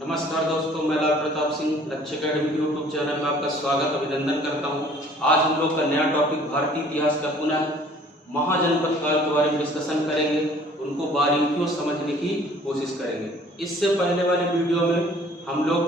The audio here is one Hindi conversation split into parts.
नमस्कार दोस्तों, मैं लाल प्रताप सिंह लक्ष्य अकेडमी के यूट्यूब चैनल में आपका स्वागत अभिनंदन करता हूं। आज हम लोग का नया टॉपिक भारतीय इतिहास का पुनः महाजनपद काल के बारे में डिस्कशन करेंगे, उनको बारीकियों समझने की कोशिश करेंगे। इससे पहले वाले वीडियो में हम लोग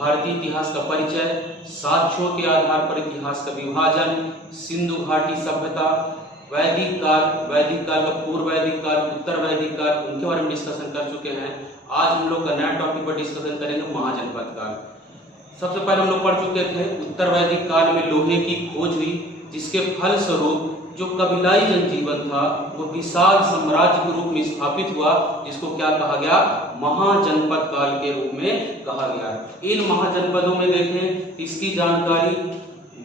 भारतीय इतिहास का परिचय, साक्ष्यों के आधार पर इतिहास का विभाजन, सिंधु घाटी सभ्यता, वैदिक काल का पूर्व वैदिक काल, उत्तर वैदिक काल, उनके बारे में डिस्कशन कर चुके हैं। आज हम लोग का नया टॉपिक पर डिस्कशन करेंगे महाजनपद काल। सबसे पहले हम लोग पढ़ चुके थे उत्तर वैदिक काल में लोहे की खोज हुई, जिसके फलस्वरूप जो कबीलाई जनजीवन था वो विशाल साम्राज्य के रूप में स्थापित हुआ, जिसको क्या कहा गया, महाजनपद काल के रूप में कहा गया। इन महाजनपदों में देखें, इसकी जानकारी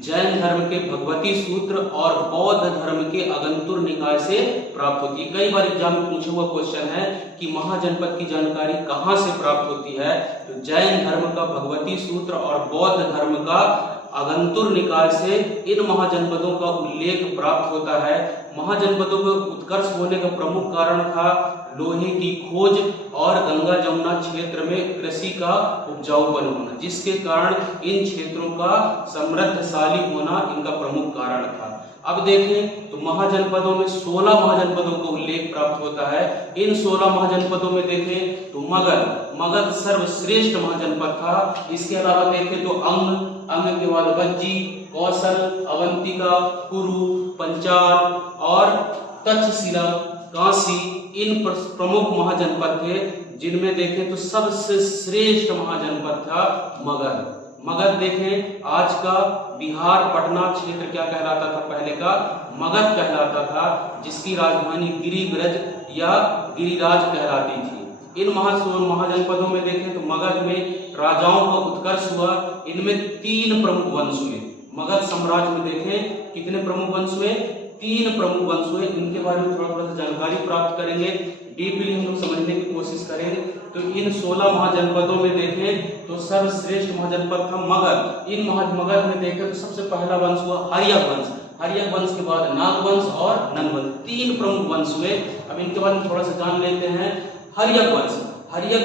जैन धर्म के भगवती सूत्र और बौद्ध धर्म के अगंतुर निकाय से प्राप्त होती है। कई बार एग्जाम में पूछा हुआ क्वेश्चन है कि महाजनपद की जानकारी कहाँ से प्राप्त होती है, तो जैन धर्म का भगवती सूत्र और बौद्ध धर्म का अगंतुर निकाय से इन महाजनपदों का उल्लेख प्राप्त होता है। महाजनपदों के उत्कर्ष होने का प्रमुख कारण था लोहे की खोज और गंगा जमुना क्षेत्र में कृषि का उपजाऊपन होना, जिसके कारण इन क्षेत्रों का समृद्धशाली होना इनका प्रमुख कारण था। अब देखें तो महाजनपदों में 16 महाजनपदों का उल्लेख प्राप्त होता है। इन 16 महाजनपदों में देखें तो मगध सर्वश्रेष्ठ महाजनपद था। इसके अलावा देखें तो अंग के बाद वज्जी, कौशल, अवंतिका, कुरु, पंचाल और तक्षशिला, काशी इन प्रमुख महाजनपद थे, जिनमें देखें तो सबसे श्रेष्ठ महाजनपद था मगध। देखें आज का बिहार पटना क्षेत्र क्या कहलाता था, पहले का मगध कहलाता था, जिसकी राजधानी गिरिब्रज या गिरिराज कहलाती थी। इन महाजनपदों में देखें तो मगध में राजाओं का उत्कर्ष हुआ। इनमें 3 प्रमुख वंश हुए। मगध साम्राज्य में देखें कितने प्रमुख वंश हुए, 3 प्रमुख वंश हुए। इनके बारे में थोड़ा सा जानकारी प्राप्त करेंगे, डीपली हम लोग समझने की कोशिश करेंगे। तो इन 16 महाजनपदों में देखें तो सर्वश्रेष्ठ महाजनपद था मगध। इन मगध में देखें तो सबसे पहला वंश हुआ हर्यक वंश के बाद नागवंश और नंदवंश, 3 प्रमुख वंश हुए। अब इनके बारे में थोड़ा सा जान लेते हैं। हर्यक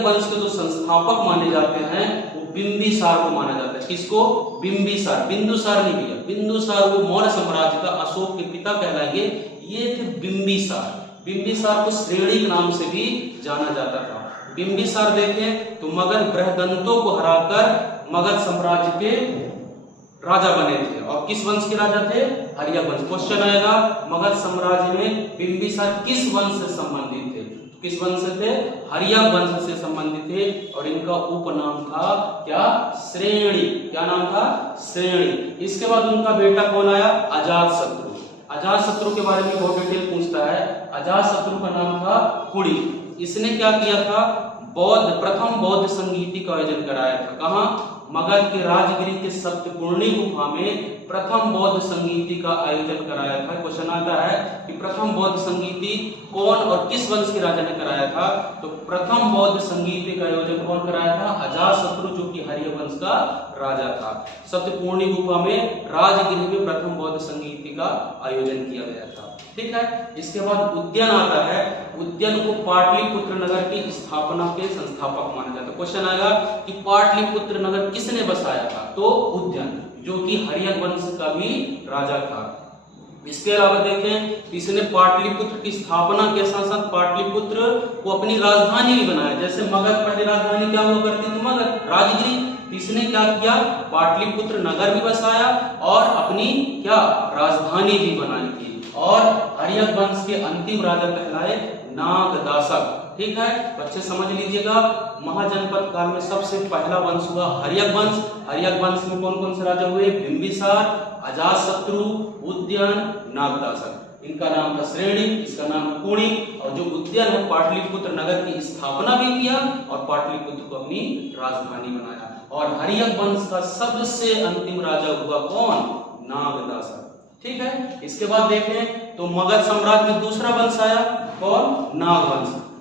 वंश के जो संस्थापक माने जाते हैं वो बिंबिसार को माना जाता है। किसको? बिंदुसार नहीं भैया, बिंदुसार वो मौर्य साम्राज्य का अशोक के पिता कहलाएंगे। ये थे बिंबिसार को श्रेणी के नाम से भी जाना जाता था। बिंबिसार देखें तो मगध बृहदंतों को हराकर मगध साम्राज्य के राजा बने थे। और किस वंश के राजा थे? हर्यक वंश। क्वेश्चन आएगा मगध साम्राज्य में बिंबिसार किस वंश से संबंधित थे? किस वंश से थे? हर्यक वंश से संबंधित थे। और इनका उपनाम था क्या? श्रेणी। क्या नाम था? श्रेणी। इसके बाद उनका बेटा कौन आया? अजातशत्रु के बारे में बहुत डिटेल पूछता है। अजातशत्रु का नाम था कुड़ी। इसने क्या किया था? प्रथम बौद्ध संगीति का आयोजन कराया था। कहाँ? मगध के राजगिरी के सप्तपूर्णी गुफा में प्रथम बौद्ध संगीति का आयोजन कराया था। क्वेश्चन आता है कि प्रथम बौद्ध संगीति कौन और किस वंश के राजा ने कराया था? तो प्रथम बौद्ध संगीति का आयोजन कौन कराया था? अजातशत्रु, जो कि हर्यक वंश का राजा था। सप्तपूर्णी गुफा में राजगिरी में प्रथम बौद्ध संगीति का आयोजन किया गया था। ठीक है। इसके बाद उद्यन आता है। उद्यन को पाटलिपुत्र नगर की स्थापना के संस्थापक माना जाता है। क्वेश्चन आएगा कि पाटलिपुत्र नगर किसने बसाया था? तो उद्यन, जो कि हर्यक वंश का भी राजा था। इसके अलावा देखें इसने पाटलिपुत्र की स्थापना के साथ साथ पाटलिपुत्र को अपनी राजधानी भी बनाया। जैसे मगध पहले राजधानी क्या हुआ करती थी? मगध, राजगिरी। इसने क्या किया? पाटलिपुत्र नगर भी बसाया और अपनी क्या राजधानी भी बनाई थी। और हर्यक वंश के अंतिम राजा कहलाए नागदासक। ठीक है, बच्चे समझ लीजिएगा। महाजनपद काल में सबसे पहला वंश हुआ हर्यक वंश। हर्यक वंश में कौन कौन से राजा हुए? बिंबिसार, अजातशत्रु, उद्यन, नागदासक। इनका नाम था श्रेणी, इसका नाम कुणी। और जो उद्यन है पाटलिपुत्र नगर की स्थापना भी किया और पाटलिपुत्र को अपनी राजधानी बनाया। और हर्यक वंश का सबसे अंतिम राजा हुआ कौन? नागदासक। ठीक है। इसके बाद देखें तो मगध साम्राज्य में दूसरा वंश आया, कौन?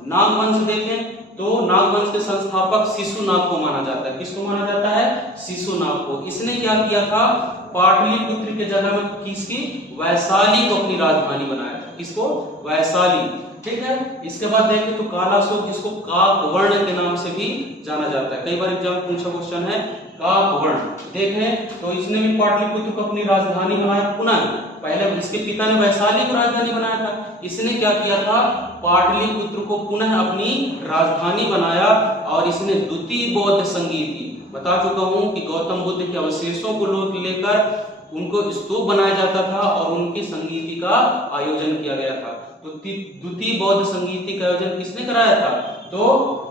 नागवंश देखें तो नागवंश के संस्थापक शिशुनाग को माना जाता है। किसको माना जाता है? शिशुनाग को। इसने क्या किया था? पाटलिपुत्र के जगह में किसकी? वैशाली को अपनी राजधानी बनाया था। किसको? वैशाली। ठीक है। इसके बाद देखें तो काला अशोक, जिसको काकवर्ण के नाम से भी जाना जाता है, कई बार एग्जाम पूछा क्वेश्चन है काकवर्ण। देखें तो इसने भी पाटलिपुत्र को अपनी राजधानी बनाया पुनः। पहले इसके पिता ने वैशाली को राजधानी बनाया था, इसने क्या किया था, पाटलिपुत्र को पुनः अपनी राजधानी बनाया। और इसने द्वितीय बौद्ध संगीति, बता चुका हूं कि गौतम बुद्ध के अवशेषों को लेकर उनको स्तूप बनाया जाता था और उनकी संगीति का आयोजन किया गया था। तो द्वितीय बौद्ध संगीति का आयोजन किसने कराया था, तो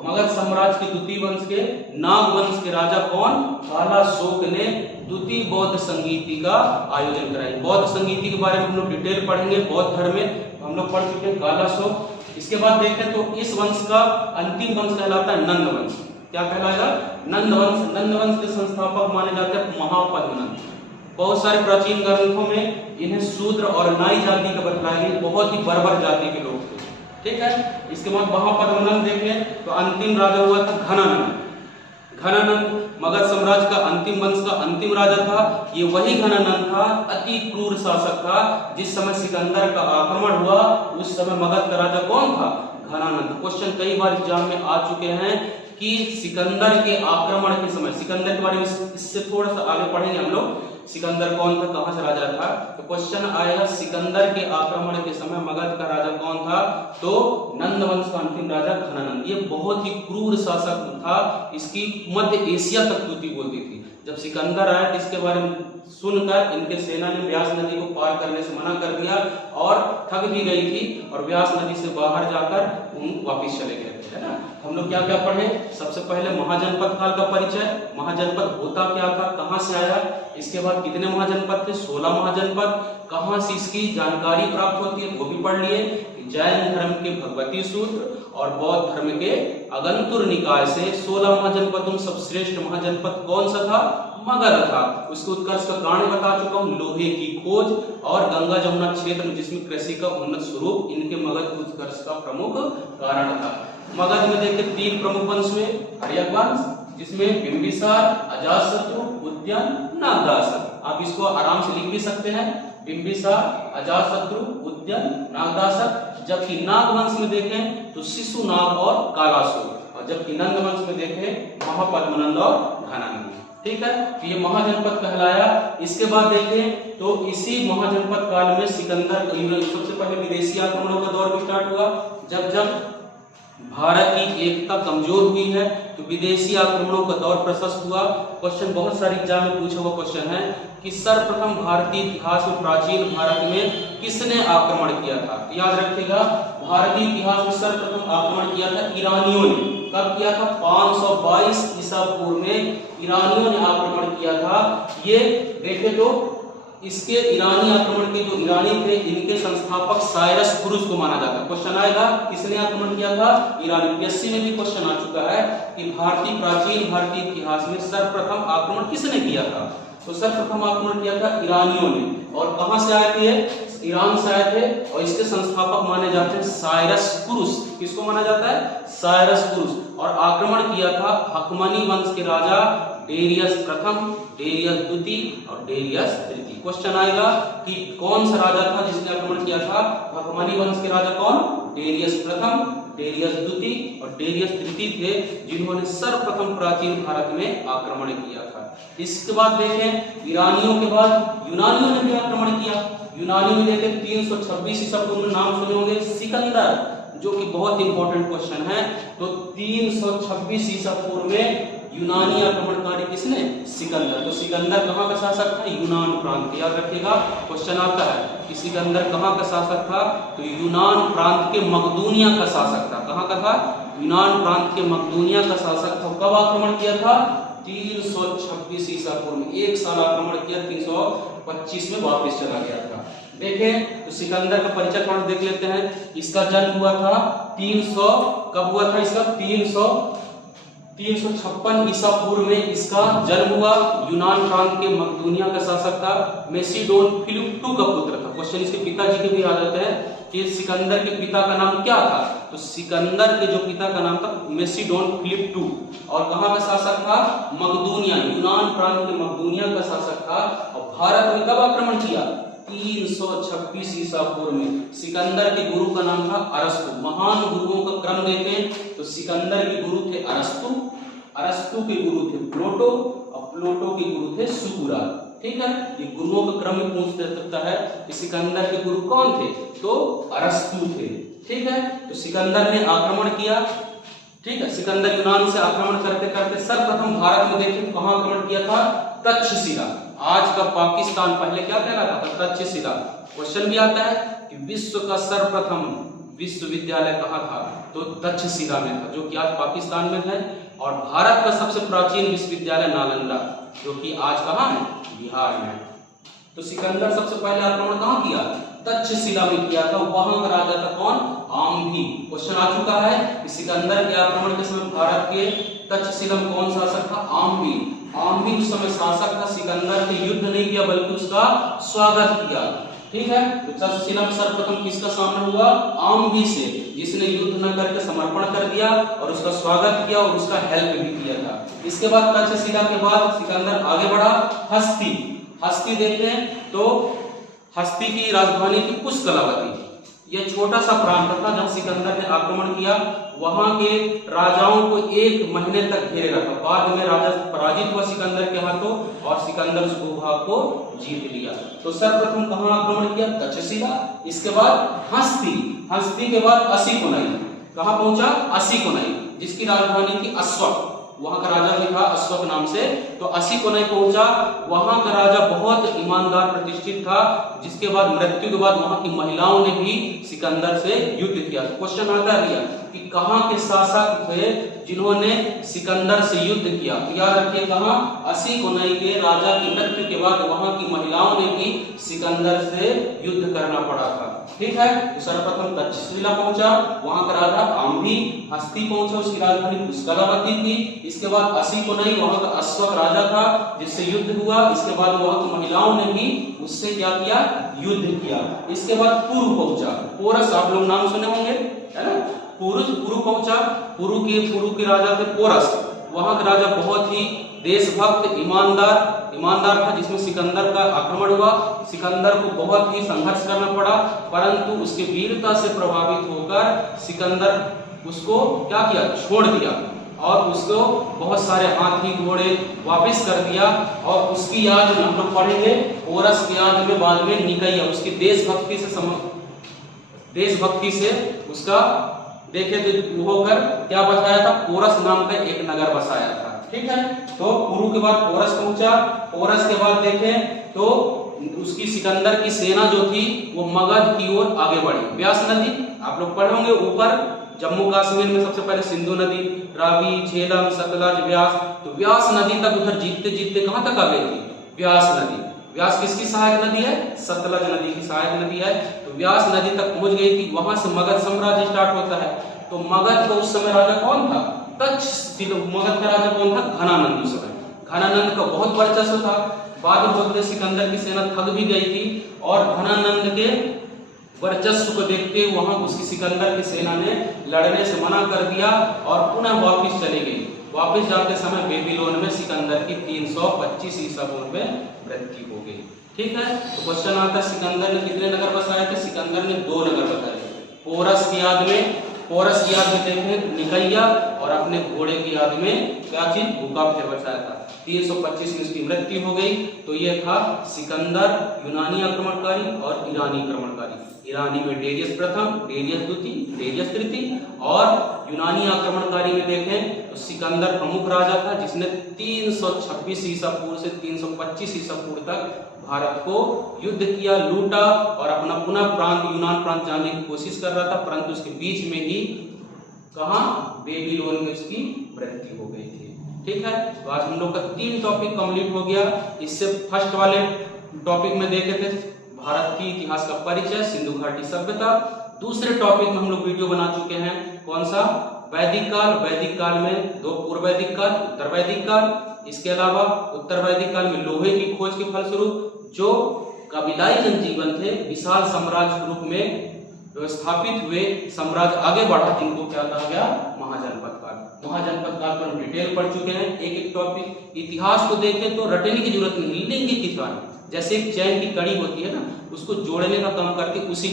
मगध साम्राज्य के द्वितीय वंश के नाग वंश के राजा कौन, कालाशोक ने द्वितीय बौद्ध संगीति का आयोजन कराया। बौद्ध संगीति के बारे में हम लोग डिटेल पढ़ेंगे, बौद्ध धर्म में हम लोग पढ़ चुके हैं कालाशोक। इसके बाद देखें तो इस वंश का अंतिम वंश कहलाता है नंद वंश। क्या कहलाएगा, नंद वंश। नंद वंश के संस्थापक माने जाते हैं महापद्मनंद। बहुत सारे प्राचीन ग्रंथों में इन्हें शूद्र और नाई जाति का बतलाया गया, बहुत ही बर्बर जाति के लोग थे, ठीक है। इसके बाद महापद्मनंद देखें तो अंतिम राजा हुआ था घनानंद। घनानंद मगध साम्राज्य का अंतिम वंश का अंतिम राजा था। ये वही घनानंद था, अति क्रूर शासक था। जिस समय सिकंदर का आक्रमण हुआ उस समय मगध का राजा कौन था, घनानंद। क्वेश्चन कई बार एग्जाम में आ चुके हैं कि सिकंदर के आक्रमण के समय, सिकंदर के बारे में इससे थोड़ा सा आगे पढ़ेंगे हम लोग, सिकंदर कौन था, कहां से राजा था। तो क्वेश्चन आएगा सिकंदर के आक्रमण के समय मगध का राजा कौन था, तो नंद वंश का अंतिम राजा घनानंद। ये बहुत ही क्रूर शासक था, इसकी मध्य एशिया तक स्तुति बोलती थी। जब सिकंदर आया तो इसके बारे में सुनकर इनके सेना ने व्यास नदी को पार करने से मना कर दिया और थक भी गई थी और व्यास नदी से बाहर जाकर वापिस चले गए थे, है ना। हम लोग क्या क्या पढ़े, सबसे पहले महाजनपद काल का परिचय, महाजनपद होता क्या था, कहां से आया। इसके बाद कितने महाजनपद थे, 16 महाजनपद। कहां से इसकी जानकारी प्राप्त होती है वो भी पढ़ लिए। जैन धर्म के भगवती सूत्र और बौद्ध धर्म के अगंतुर निकाय से 16 महाजनपदों में सबसे श्रेष्ठ महाजनपद कौन सा था, मगध था। उसके उत्कर्ष का कारण बता चुका हूं, लोहे की खोज और गंगा जमुना क्षेत्र जिसमें कृषि का उन्नत स्वरूप इनके मगध के उत्कर्ष का प्रमुख कारण था। मगध में देखिए 3 प्रमुख वंश हुए, हर्यक वंश जिसमें बिंबिसार, अजातशत्रु, उद्यन, नागदासक। आप इसको आराम से लिख भी सकते हैं, बिंबिसार, अजातशत्रु, उद्यन, नागदासक। जबकि नाग वंश में देखें तो शिशुनाग और कालाशोक, और जबकि नंद वंश में देखें महापद्मनंद और घनानंद, ठीक है। तो ये महाजनपद कहलाया। इसके बाद देखें तो इसी महाजनपद काल में सिकंदर सबसे पहले विदेशी आक्रमणों का दौर भी स्टार्ट हुआ। जब जब भारत की एकता कमजोर हुई है तो विदेशी आक्रमणों का दौर प्रशस्त हुआ। क्वेश्चन बहुत सारे एग्जाम में पूछा हुआ क्वेश्चन है कि सर्वप्रथम भारतीय इतिहास में प्राचीन भारत में किसने आक्रमण किया था। याद रखिएगा, भारतीय इतिहास में सर्वप्रथम आक्रमण किया था ईरानियों ने। कब किया था, 522 ईसा पूर्व में ईरानियों ने आक्रमण किया था। ये देखे तो इसके ईरानी आक्रमण के जो ईरानी थे इनके संस्थापक साइरस पुरुष को माना जाता है। क्वेश्चन आएगा किसने आक्रमण किया था, ईरानी। पीएससी में भी क्वेश्चन आ चुका है कि प्राचीन भारतीय इतिहास में सर्वप्रथम आक्रमण किसने किया था। तो सर्वप्रथम आक्रमण किया था ईरानियों ने। और कहां से आए थे, ईरान से आए थे। और इसके संस्थापक माने जाते हैं साइरस पुरुष। किसको माना जाता है, साइरस पुरुष। और आक्रमण किया था हकमनी वंश के राजा डेरियस प्रथम, डेरियस द्वितीय और डेरियस तृतीय। क्वेश्चन आएगा कि कौन सा राजा था जिसने आक्रमण किया था, हकमनी वंश के राजा कौन, डेरियस प्रथम, डेरियस द्वितीय और डेरियस तृतीय थे, जिन्होंने सर्वप्रथम प्राचीन भारत में आक्रमण किया था। इसके बाद देखें ईरानियों के बाद यूनानियों ने भी आक्रमण किया। यूनानी में देखें 326 ईसा पूर्व में नाम सुने होंगे सिकंदर, जो कि बहुत इंपॉर्टेंट क्वेश्चन है। तो 326 ईसा पूर्व में यूनानी आक्रमणकारी किसने, सिकंदर। तो सिकंदर कहाँ का शासक था, यूनान प्रांत। याद रखिएगा, क्वेश्चन आता है कि सिकंदर कहाँ का शासक था, तो यूनान प्रांत के मकदूनिया का शासक था। कहाँ का था, यूनान प्रांत के मकदूनिया का शासक था। कब आक्रमण किया था, 326 ईसा पूर्व में। 1 साल आक्रमण किया, 325 में वापस चला गया था। देखें तो सिकंदर का परिचय थोड़ा देख लेते हैं। इसका जन्म हुआ था 300, कब हुआ था इसका, 356 ईसा पूर्व में इसका जन्म हुआ। यूनान प्रांत के मकदूनिया का शासक था। मेसिडोन फिलिप II का पुत्र था। क्वेश्चन इसके पिताजी के भी आ जाते हैं कि सिकंदर के पिता का नाम क्या था। तो सिकंदर के जो पिता का नाम था मेसिडोन फिलिप II। और कहां का शासक था, मकदूनिया, यूनान प्रांत के मकदूनिया का शासक था। और भारत में कब आक्रमण किया, 326 ईसा पूर्व में। सिकंदर के गुरु का नाम था अरस्तु। महान गुरुओं का क्रम देखें तो सिकंदर के गुरु थे अरस्तु, अरस्तु के गुरु थे प्लूटो और प्लूटो के गुरु थे सुकरात। ठीक है, ये गुरुओं का क्रम में पूछ सकता है कि सिकंदर के गुरु कौन थे, तो अरस्तु थे। ठीक है, तो सिकंदर ने आक्रमण किया। ठीक है, सिकंदर यूनान से आक्रमण करते करते सर्वप्रथम भारत में देखिए कहां आक्रमण किया था, तक्षशिला, आज का पाकिस्तान, पहले क्या कहलाता था, तक्षशिला। क्वेश्चन भी आता है कि विश्व का सर्वप्रथम विश्वविद्यालय कहाँ था, तो तक्षशिला में था, जो कि आज पाकिस्तान में है। और भारत का सबसे प्राचीन विश्वविद्यालय नालंदा, जो कि आज कहाँ है, बिहार में। तो सिकंदर सबसे पहले आक्रमण कहाँ किया, तक्षशिला में किया था। वहां का राजा था कौन, आम्भी। क्वेश्चन आ चुका है कि सिकंदर के आक्रमण के समय भारत के तक्षशिला में कौन शासक था, आम्भी। आम्भी उस समय शासक था। सिकंदर ने युद्ध नहीं किया बल्कि उसका स्वागत किया। ठीक है, तो तक्षशिला में सर्वप्रथम किसका सामना हुआ, आम्भी से, जिसने युद्ध न करके समर्पण कर दिया और उसका स्वागत किया और उसका हेल्प भी किया था। इसके बाद तक्षशिला के बाद सिकंदर आगे बढ़ा हस्ती। हस्ती देखते हैं तो हस्ती की राजधानी थी पुष्कलावती। यह छोटा सा प्रांत था जहां सिकंदर ने आक्रमण किया। वहां के राजाओं को 1 महीने तक घेरे रखा। बाद में राजा पराजित हुआ सिकंदर के हाथों और सिकंदर उस भूभाग को जीत लिया। तो सर्वप्रथम कहां आक्रमण किया, तक्षशिला। इसके बाद हस्ती, हस्ती के बाद असिकोनाई। कहां पहुंचा, असिकोनाई, जिसकी राजधानी थी अश्वक। वहां का राजा भी था अश्वक नाम से। तो असिकोनाई पहुंचा। वहां का राजा बहुत ईमानदार प्रतिष्ठित था, जिसके बाद मृत्यु के बाद वहां की महिलाओं ने भी सिकंदर से युद्ध किया। क्वेश्चन आता है कि कहां के शासक थे जिन्होंने सिकंदर से युद्ध किया, तो याद रखिए कहां, असिकोनाई के राजा की मृत्यु के बाद वहां की महिलाओं ने भी सिकंदर से युद्ध करना पड़ा था। ठीक है, तो सर्वप्रथम तक्षशिला पहुंचा, वहां का राजा आम्भी। हस्ती पहुंचा, उसकी राजधानी पुष्कलावती थी। इसके बाद असिकोनाई, वहां का अश्वक राजा था जिससे युद्ध हुआ। इसके बाद वहां की महिलाओं ने भी उससे क्या किया, युद्ध किया। इसके बाद पुरु पहुंचा, पोरस, आप लोग नाम सुने होंगे, है ना, पुरु पहुंचा। पुरु के राजा थे पोरस। वहां का राजा बहुत ही देशभक्त, ईमानदार था, जिसमें सिकंदर का आक्रमण हुआ। सिकंदर को बहुत ही संघर्ष करना पड़ा, परंतु उसके वीरता से प्रभावित होकर सिकंदर उसको क्या किया, छोड़ दिया और उसको बहुत सारे हाथी घोड़े वापस कर दिया। और उसकी याद में हम लोग पढ़ेंगे, पोरस की याद में बाद में निकैया, उसकी देशभक्ति से उसका देखे तो होकर क्या बसाया था, पोरस नाम का एक नगर बसाया था। ठीक है, तो पुरु के बाद पोरस पहुंचा। पोरस के बाद देखें तो उसकी सिकंदर की सेना जो थी वो मगध की ओर आगे बढ़ी। व्यास नदी आप लोग पढ़े होंगे, ऊपर जम्मू कश्मीर में सबसे पहले सिंधु नदी, रावी, झेलम, सतलज, व्यास। तो व्यास नदी तक उधर जीतते जीतते कहां तक आ गई थी, व्यास नदी। व्यास किसकी सहायक नदी है, सतलज नदी की सहायक नदी है। तो व्यास नदी तक पहुंच गई थी। वहां से मगध साम्राज्य स्टार्ट होता है। तो मगध का उस समय राजा कौन था, मगध का राजा कौन था, घनानंद। उस समय घनानंद का बहुत वर्चस्व था। बाद में बोलते सिकंदर की सेना थक भी गई थी और घनानंद के वर्चस्व को देखते वहां उसकी सिकंदर की सेना ने लड़ने से मना कर दिया और पुनः वापस चली गई। वापस जाते समय बेबीलोन में सिकंदर की 325 ईसा पूर्व में मृत्यु हो गई। ठीक है, तो क्वेश्चन आता है सिकंदर ने कितने नगर बसाए थे, सिकंदर ने 2 नगर बसाए। पोरस की याद में देखें निकैया और अपने घोड़े की याद में क्या चीज, भूकाफे बसाया था। 325 में उसकी मृत्यु हो गई। तो यह था सिकंदर, यूनानी आक्रमणकारी और ईरानी आक्रमणकारी। ईरानी में डेरियस प्रथम, डेरियस द्वितीय, डेरियस तृतीय। और यूनानी आक्रमणकारी में देखें तो सिकंदर प्रमुख राजा था, जिसने 326 ईसा पूर्व से 325 ईसा पूर्व तक भारत को युद्ध किया, लूटा और अपना पुनः प्रांत, यूनान प्रांत जाने की कोशिश कर रहा था, परंतु उसके बीच में ही कहां, बेबीलोन में उसकी मृत्यु हो गई थी। ठीक है, तो आज हम लोग का 3 टॉपिक कंप्लीट हो गया। इससे फर्स्ट वाले टॉपिक में देखे थे भारत की इतिहास का परिचय, सिंधु घाटी सभ्यता। दूसरे टॉपिक में हम लोग वीडियो बना चुके हैं, कौन सा, वैदिक काल। वैदिक काल में 2 पूर्व वैदिक काल, उत्तर वैदिक काल। इसके अलावा उत्तर वैदिक काल में लोहे की खोज के फलस्वरूप जो कबीलाई जनजीवन थे, विशाल साम्राज्य के रूप में व्यवस्थापित हुए साम्राज्य आगे बढ़ा, जिनको क्या कहा गया, महाजनपद काल। महाजनपद काल पर हम डिटेल पढ़ चुके हैं, एक एक टॉपिक। इतिहास को देखें तो रटने की जरूरत नहीं, लिंग किसान जैसे एक चैन की कड़ी होती है ना, उसको जोड़ने का काम करके उसी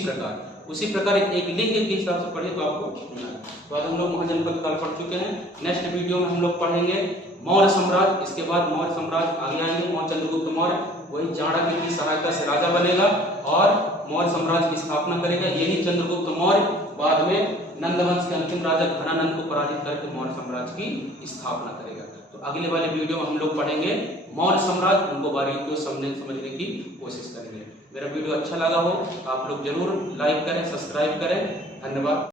प्रकार एक लिंग के हिसाब से पढ़े तो आपको मिला। तो आज हम लोग महाजनपद काल पढ़ चुके हैं। नेक्स्ट वीडियो में हम लोग पढ़ेंगे मौर्य साम्राज्य। इसके बाद मौर्य साम्राज्य आगे आएंगे, मौर्य चंद्रगुप्त मौर्य, वही चाणक्य की सहायता से राजा बनेगा और मौर्य साम्राज्य की स्थापना करेगा। यही चंद्रगुप्त मौर्य बाद में नंदवंश के अंतिम राजा घनानंद को पराजित करके मौर्य साम्राज्य की स्थापना करेगा। तो अगले वाले वीडियो में हम लोग पढ़ेंगे मौर्य साम्राज्य, उनको बारीकियों समझने की कोशिश करेंगे। मेरा वीडियो अच्छा लगा हो तो आप लोग जरूर लाइक करें, सब्सक्राइब करें। धन्यवाद।